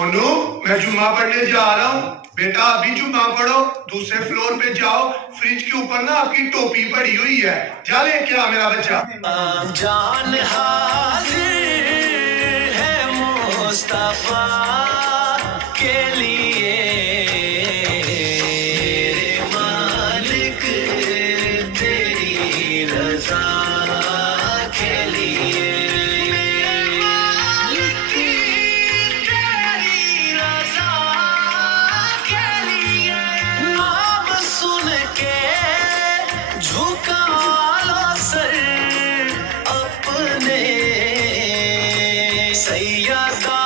सोनू, मैं जुम्मा पढ़ने जा रहा हूँ। बेटा अभी जुम्मा पढ़ो, दूसरे फ्लोर पे जाओ, फ्रिज के ऊपर ना आपकी टोपी पड़ी हुई है, जा लेके आ मेरा बच्चा। जान हाजिर है मुस्तफा के लिए, मालिक तेरी रजा के लिए, झुका लो सर अपने सैयदा